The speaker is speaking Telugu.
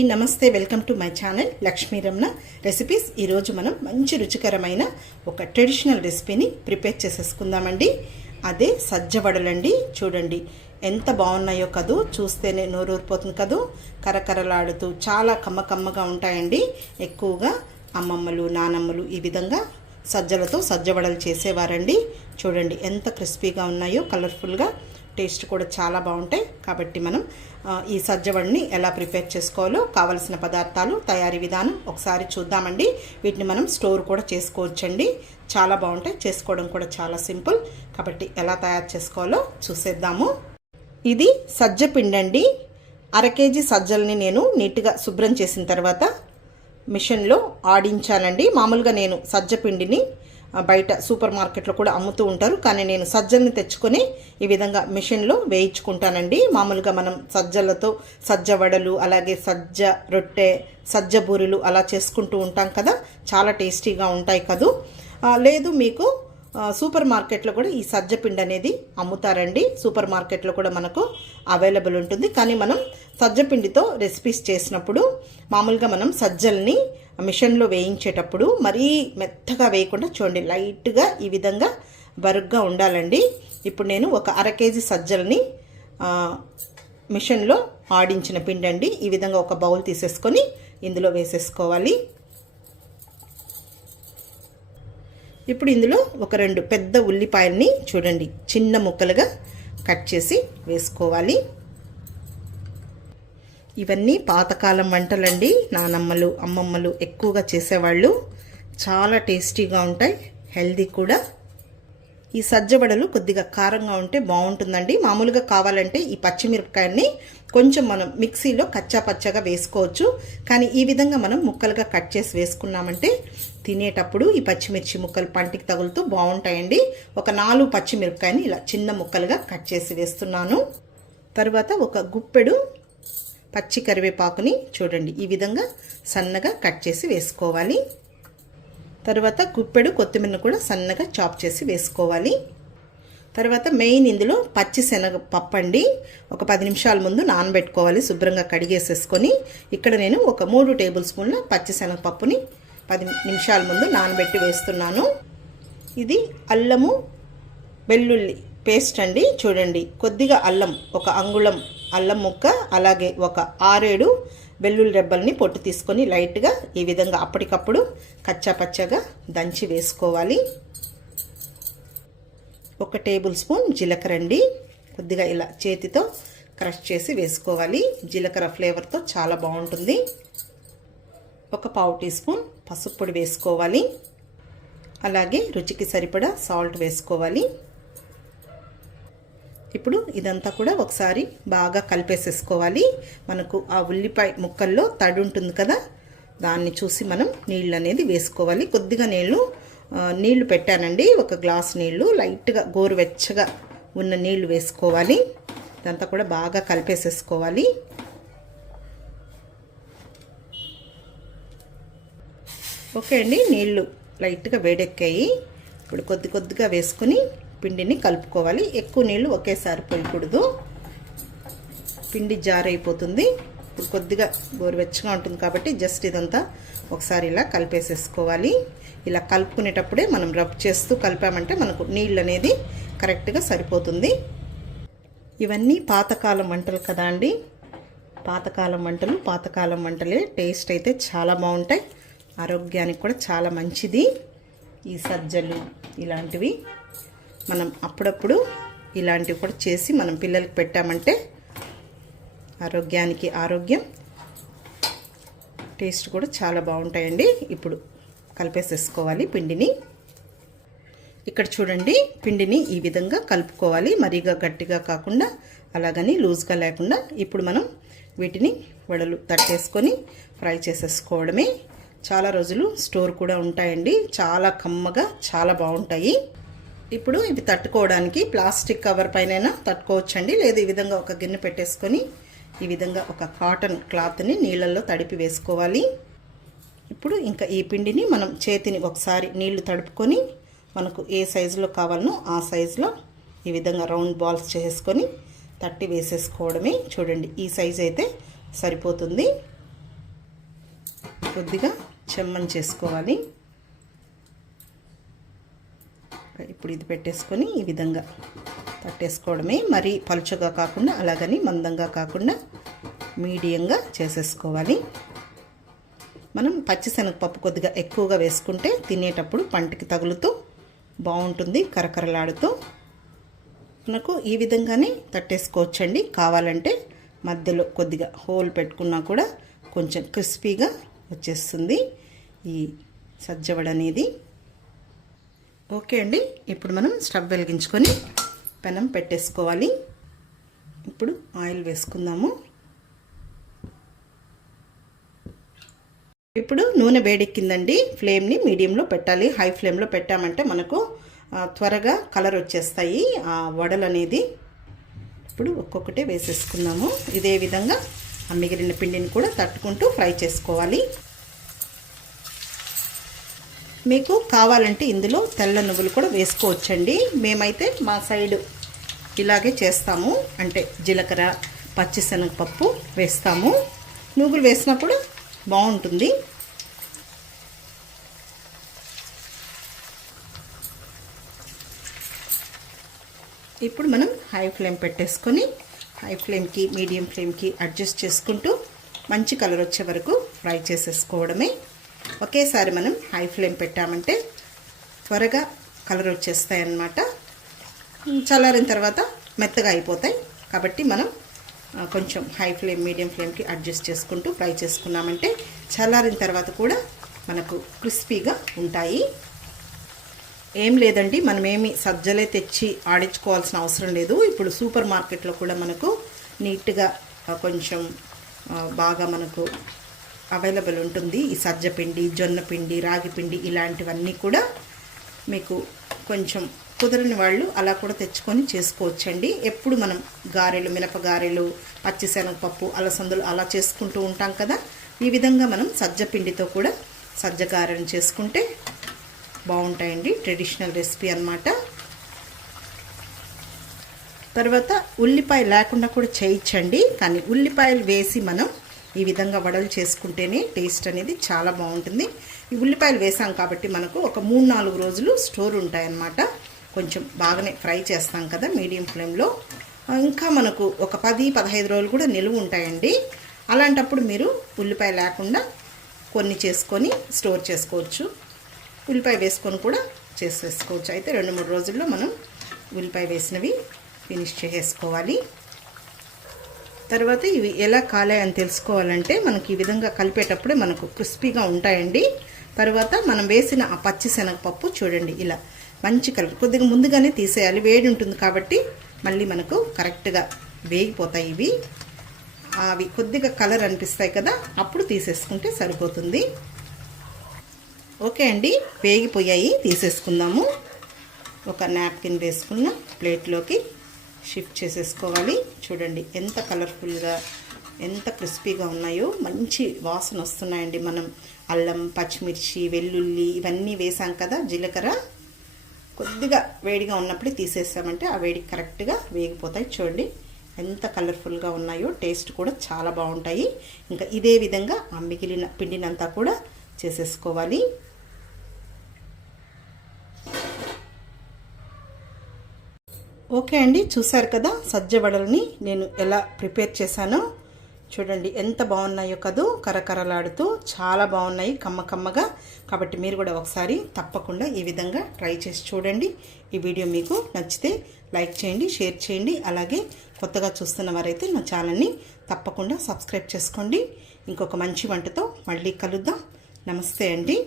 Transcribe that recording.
నమస్తే welcome to my channel Lakshmi Ramana recipes. ఈరోజు మనం మంచి రుచికరమైన ఒక ట్రెడిషనల్ రెసిపీని ప్రిపేర్ చేసేసుకుందామండి. అదే సజ్జ వడలండి చూడండి. ఎంత బాగున్నాయో కదూ చూస్తేనే నోరూరిపోతుంది కదూ. కరకరలాడుతూ చాలా కమ్మ కమ్మగా ఉంటాయండి. ఎక్కువగా అమ్మమ్మలు నానమ్మలు ఈ విధంగా సజ్జలతో సజ్జ వడలు చేసేవారండి. చూడండి ఎంత క్రిస్పీగా ఉన్నాయో కలర్ఫుల్గా టేస్ట్ కూడా చాలా బాగుంటాయి. కాబట్టి మనం ఈ సజ్జవడిని ఎలా ప్రిపేర్ చేసుకోవాలో కావలసిన పదార్థాలు తయారీ విధానం ఒకసారి చూద్దామండి. వీటిని మనం స్టోర్ కూడా చేసుకోవచ్చండి. చాలా బాగుంటాయి. చేసుకోవడం కూడా చాలా సింపుల్. కాబట్టి ఎలా తయారు చేసుకోవాలో చూసేద్దాము. ఇది సజ్జపిండి అండి అర కేజీ సజ్జల్ని నేను నీట్గా శుభ్రం చేసిన తర్వాత మిషన్లో ఆడించానండి మామూలుగా నేను సజ్జ పిండిని బయట సూపర్ మార్కెట్లో కూడా అమ్ముతూ ఉంటారు. కానీ నేను సజ్జల్ని తెచ్చుకొని ఈ విధంగా మిషన్లో వేయించుకుంటానండి. మామూలుగా మనం సజ్జలతో సజ్జ వడలు అలాగే సజ్జ రొట్టె సజ్జ బూరెలు అలా చేసుకుంటూ ఉంటాం కదా. చాలా టేస్టీగా ఉంటాయి కదూ. లేదు మీకు సూపర్ మార్కెట్లో కూడా ఈ సజ్జ పిండి అనేది అమ్ముతారండి. సూపర్ మార్కెట్లో కూడా మనకు అవైలబుల్ ఉంటుంది. కానీ మనం సజ్జ పిండితో రెసిపీస్ చేసినప్పుడు మామూలుగా మనం సజ్జల్ని మిషన్లో వేయించేటప్పుడు మరీ మెత్తగా వేయకుండా చూడండి లైట్గా ఈ విధంగా బరుగ్గా ఉండాలండి. ఇప్పుడు నేను ఒక అర కేజీ సజ్జల్ని మిషన్లో ఆడించిన పిండి అండి ఈ విధంగా ఒక బౌల్ తీసేసుకొని ఇందులో వేసేసుకోవాలి. ఇప్పుడు ఇందులో ఒక రెండు పెద్ద ఉల్లిపాయల్ని చూడండి చిన్న ముక్కలుగా కట్ చేసి వేసుకోవాలి. ఇవన్నీ పాతకాలం వంటలండి. నానమ్మలు అమ్మమ్మలు ఎక్కువగా చేసేవాళ్ళు. చాలా టేస్టీగా ఉంటాయి. హెల్దీ కూడా. ఈ సజ్జ వడలు కొద్దిగా కారంగా ఉంటే బాగుంటుందండి. మామూలుగా కావాలంటే ఈ పచ్చిమిరపకాయని కొంచెం మనం మిక్సీలో కచ్చా పచ్చగా వేసుకోవచ్చు. కానీ ఈ విధంగా మనం ముక్కలుగా కట్ చేసి వేసుకున్నామంటే తినేటప్పుడు ఈ పచ్చిమిర్చి ముక్కలు పంటికి తగులుతూ బాగుంటాయండి. ఒక నాలుగు పచ్చిమిరపకాయని ఇలా చిన్న ముక్కలుగా కట్ చేసి వేస్తున్నాను. తర్వాత ఒక గుప్పెడు పచ్చి కరివేపాకుని చూడండి. ఈ విధంగా సన్నగా కట్ చేసి వేసుకోవాలి. తర్వాత గుప్పెడు కొత్తిమీరను కూడా సన్నగా చాప్ చేసి వేసుకోవాలి. తర్వాత మెయిన్ ఇందులో పచ్చి శనగ పప్పు అండి. ఒక పది నిమిషాల ముందు నానబెట్టుకోవాలి. శుభ్రంగా కడిగేసేసుకొని ఇక్కడ నేను ఒక మూడు టేబుల్ స్పూన్ల పచ్చి శనగపప్పుని పది నిమిషాల ముందు నానబెట్టి వేస్తున్నాను. ఇది అల్లము వెల్లుల్లి పేస్ట్ అండి. చూడండి. కొద్దిగా అల్లం ఒక అంగుళం అల్లం ముక్క అలాగే ఒక ఆరేడు వెల్లుల్లి రెబ్బల్ని పొట్టు తీసుకొని లైట్గా ఈ విధంగా అప్పటికప్పుడు కచ్చా పచ్చగా దంచి వేసుకోవాలి. ఒక టేబుల్ స్పూన్ జీలకర్ర అండి. కొద్దిగా ఇలా చేతితో క్రష్ చేసి వేసుకోవాలి. జీలకర్ర ఫ్లేవర్తో చాలా బాగుంటుంది. ఒక పావు టీ స్పూన్ పసుపు పొడి వేసుకోవాలి. అలాగే రుచికి సరిపడా సాల్ట్ వేసుకోవాలి. ఇప్పుడు ఇదంతా కూడా ఒకసారి బాగా కలిపేసేసుకోవాలి. మనకు ఆ ఉల్లిపాయ ముక్కల్లో తడి ఉంటుంది కదా దాన్ని చూసి మనం నీళ్ళు అనేది వేసుకోవాలి. కొద్దిగా నీళ్ళు నీళ్ళు పెట్టానండి. ఒక గ్లాస్ నీళ్ళు లైట్గా గోరువెచ్చగా ఉన్న నీళ్ళు వేసుకోవాలి. ఇదంతా కూడా బాగా కలిపేసేసుకోవాలి. ఓకే అండి నీళ్ళు లైట్గా వేడెక్కాయి. ఇప్పుడు కొద్ది కొద్దిగా వేసుకొని పిండిని కలుపుకోవాలి. ఎక్కువ నీళ్ళు ఒకేసారి పోయకూడదు. పిండి జారైపోతుంది. ఇప్పుడు కొద్దిగా గోరువెచ్చగా ఉంటుంది కాబట్టి జస్ట్ ఇదంతా ఒకసారి ఇలా కలిపేసేసుకోవాలి. ఇలా కలుపుకునేటప్పుడే మనం రబ్ చేస్తూ కలిపామంటే మనకు నీళ్ళు అనేది కరెక్ట్గా సరిపోతుంది. ఇవన్నీ పాతకాలం వంటలు కదా అండి? పాతకాలం వంటలు పాతకాలం వంటలే. టేస్ట్ అయితే చాలా బాగుంటాయి. ఆరోగ్యానికి కూడా చాలా మంచిది. ఈ సజ్జలు ఇలాంటివి. మనం అప్పుడప్పుడు ఇలాంటివి కూడా చేసి మనం పిల్లలకి పెట్టామంటే ఆరోగ్యానికి ఆరోగ్యం టేస్ట్ కూడా చాలా బాగుంటాయండి. ఇప్పుడు కలిపేసేసుకోవాలి పిండిని. ఇక్కడ చూడండి పిండిని ఈ విధంగా కలుపుకోవాలి. మరీగా గట్టిగా కాకుండా అలాగని లూజ్గా లేకుండా ఇప్పుడు మనం వీటిని వడలు తట్టేసుకొని ఫ్రై చేసేసుకోవడమే. చాలా రోజులు స్టోర్ కూడా ఉంటాయండి. చాలా కమ్మగా చాలా బాగుంటాయి. ఇప్పుడు ఇవి తట్టుకోవడానికి ప్లాస్టిక్ కవర్ పైన తట్టుకోవచ్చండి. లేదు ఈ విధంగా ఒక గిన్నె పెట్టేసుకొని ఈ విధంగా ఒక కాటన్ క్లాత్ని నీళ్ళల్లో తడిపి వేసుకోవాలి. ఇప్పుడు ఇంకా ఈ పిండిని మనం చేతిని ఒకసారి నీళ్ళు తడుపుకొని మనకు ఏ సైజులో కావాలనో ఆ సైజులో ఈ విధంగా రౌండ్ బాల్స్ చేసుకొని తట్టి వేసేసుకోవడమే. చూడండి ఈ సైజ్ అయితే సరిపోతుంది. కొద్దిగా చెమ్మని చేసుకోవాలి. ఇప్పుడు ఇది పెట్టేసుకొని ఈ విధంగా తట్టేసుకోవడమే. మరీ పలుచగా కాకుండా అలాగని మందంగా కాకుండా మీడియంగా చేసేసుకోవాలి. మనం పచ్చిశనగపప్పు కొద్దిగా ఎక్కువగా వేసుకుంటే తినేటప్పుడు పంటికి తగులుతూ బాగుంటుంది కరకరలాడుతూ. మనకు ఈ విధంగానే తట్టేసుకోవచ్చండి. కావాలంటే మధ్యలో కొద్దిగా హోల్ పెట్టుకున్నా కూడా కొంచెం క్రిస్పీగా వచ్చేస్తుంది ఈ సజ్జవడ అనేది. ఓకే అండి. ఇప్పుడు మనం స్టవ్ వెలిగించుకొని పెనం పెట్టేసుకోవాలి. ఇప్పుడు ఆయిల్ వేసుకుందాము. ఇప్పుడు నూనె వేడెక్కిందండి. ఫ్లేమ్ని మీడియంలో పెట్టాలి. హై ఫ్లేమ్లో పెట్టామంటే మనకు త్వరగా కలర్ వచ్చేస్తాయి. ఆ వడలు అనేది ఇప్పుడు ఒక్కొక్కటే వేసేసుకుందాము. ఇదే విధంగా ఆ మిగిలిన పిండిని కూడా తట్టుకుంటూ ఫ్రై చేసుకోవాలి. మీకు కావాలంటే ఇందులో తెల్ల నువ్వులు కూడా వేసుకోవచ్చండి. మేమైతే మా సైడు ఇలాగే చేస్తాము. అంటే జీలకర్ర పచ్చిశనగపప్పు వేస్తాము. నువ్వులు వేసినా కూడా బాగుంటుంది. ఇప్పుడు మనం హై ఫ్లేమ్ పెట్టేసుకొని హై ఫ్లేమ్కి మీడియం ఫ్లేమ్కి అడ్జస్ట్ చేసుకుంటూ మంచి కలర్ వచ్చే వరకు ఫ్రై చేసేసుకోవడమే. ఒకేసారి మనం హై ఫ్లేమ్ పెట్టామంటే త్వరగా కలర్ వచ్చేస్తాయి అన్నమాట చల్లారిన తర్వాత మెత్తగా అయిపోతాయి. కాబట్టి మనం కొంచెం హై ఫ్లేమ్ మీడియం ఫ్లేమ్కి అడ్జస్ట్ చేసుకుంటూ ఫ్రై చేసుకున్నామంటే చల్లారిన తర్వాత కూడా మనకు క్రిస్పీగా ఉంటాయి. ఏం లేదండి మనమేమి సజ్జలే తెచ్చి ఆడించుకోవాల్సిన అవసరం లేదు. ఇప్పుడు సూపర్ మార్కెట్లో కూడా మనకు నీట్గా కొంచెం బాగా మనకు అవైలబుల్ ఉంటుంది. ఈ సజ్జ పిండి జొన్న పిండి రాగి పిండి ఇలాంటివన్నీ కూడా మీకు కొంచెం కుదరని వాళ్ళు అలా కూడా తెచ్చుకొని చేసుకోవచ్చండి. ఎప్పుడు మనం గారెలు మినప గారెలు పచ్చిశనగపప్పు అలసందులు అలా చేసుకుంటూ ఉంటాం కదా. ఈ విధంగా మనం సజ్జ పిండితో కూడా సజ్జ గారెలు చేసుకుంటే బాగుంటాయండి. ట్రెడిషనల్ రెసిపీ అనమాట తర్వాత ఉల్లిపాయ లేకుండా కూడా చేయించండి. కానీ ఉల్లిపాయలు వేసి మనం ఈ విధంగా వడలు చేసుకుంటేనే టేస్ట్ అనేది చాలా బాగుంటుంది. ఈ ఉల్లిపాయలు వేసాం కాబట్టి మనకు ఒక మూడు నాలుగు రోజులు స్టోర్ ఉంటాయన్నమాట. కొంచెం బాగానే ఫ్రై చేస్తాం కదా మీడియం ఫ్లేమ్లో. ఇంకా మనకు ఒక పది పదహైదు రోజులు కూడా నిలువ ఉంటాయండి. అలాంటప్పుడు మీరు ఉల్లిపాయ లేకుండా కొన్ని చేసుకొని స్టోర్ చేసుకోవచ్చు. ఉల్లిపాయ వేసుకొని కూడా చేసేసుకోవచ్చు. అయితే రెండు మూడు రోజుల్లో మనం ఉల్లిపాయ వేసినవి ఫినిష్ చేసేసుకోవాలి. తర్వాత ఇవి ఎలా కాలాయని తెలుసుకోవాలంటే మనకి ఈ విధంగా కలిపేటప్పుడే మనకు క్రిస్పీగా ఉంటాయండి. తర్వాత మనం వేసిన ఆ పచ్చి శనగపప్పు చూడండి ఇలా మంచి కలర్. కొద్దిగా ముందుగానే తీసేయాలి. వేడి ఉంటుంది కాబట్టి మళ్ళీ మనకు కరెక్ట్గా వేగిపోతాయి ఇవి. అవి కొద్దిగా కలర్ అనిపిస్తాయి కదా అప్పుడు తీసేసుకుంటే సరిపోతుంది. ఓకే అండి వేగిపోయాయి. తీసేసుకుందాము. ఒక నాప్కిన్ వేసుకున్న ప్లేట్లోకి షిఫ్ట్ చేసేసుకోవాలి. చూడండి ఎంత కలర్ఫుల్గా ఎంత క్రిస్పీగా ఉన్నాయో మంచి వాసన వస్తున్నాయండి మనం. అల్లం పచ్చిమిర్చి వెల్లుల్లి ఇవన్నీ వేసాం కదా జీలకర్ర. కొద్దిగా వేడిగా ఉన్నప్పుడే తీసేసామంటే ఆ వేడి కరెక్ట్గా వేగిపోతాయి. చూడండి ఎంత కలర్ఫుల్గా ఉన్నాయో టేస్ట్ కూడా చాలా బాగుంటాయి. ఇంకా ఇదే విధంగా ఆ మిగిలిన పిండినంతా కూడా చేసేసుకోవాలి. ఓకే అండి చూసారు కదా సజ్జ వడల్ని నేను ఎలా ప్రిపేర్ చేశానో. చూడండి ఎంత బాగున్నాయో కదూ కరకరలాడుతూ చాలా బాగున్నాయి కమ్మ కమ్మగా కాబట్టి మీరు కూడా ఒకసారి తప్పకుండా ఈ విధంగా ట్రై చేసి చూడండి. ఈ వీడియో మీకు నచ్చితే లైక్ చేయండి షేర్ చేయండి. అలాగే కొత్తగా చూస్తున్న వారైతే నా ఛానల్ని తప్పకుండా సబ్స్క్రైబ్ చేసుకోండి. ఇంకొక మంచి వంటతో మళ్ళీ కలుద్దాం. నమస్తే అండి.